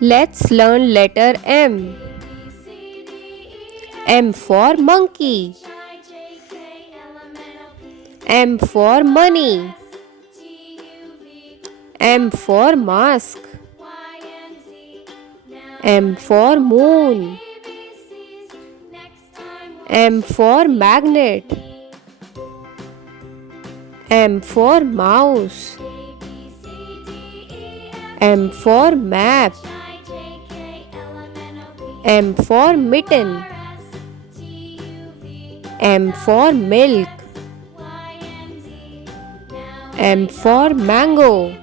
Let's learn letter M. M for monkey. M for money. M for mask. M for moon. M for magnet. M for mouse. M for map. M for mitten. M for milk. M for mango.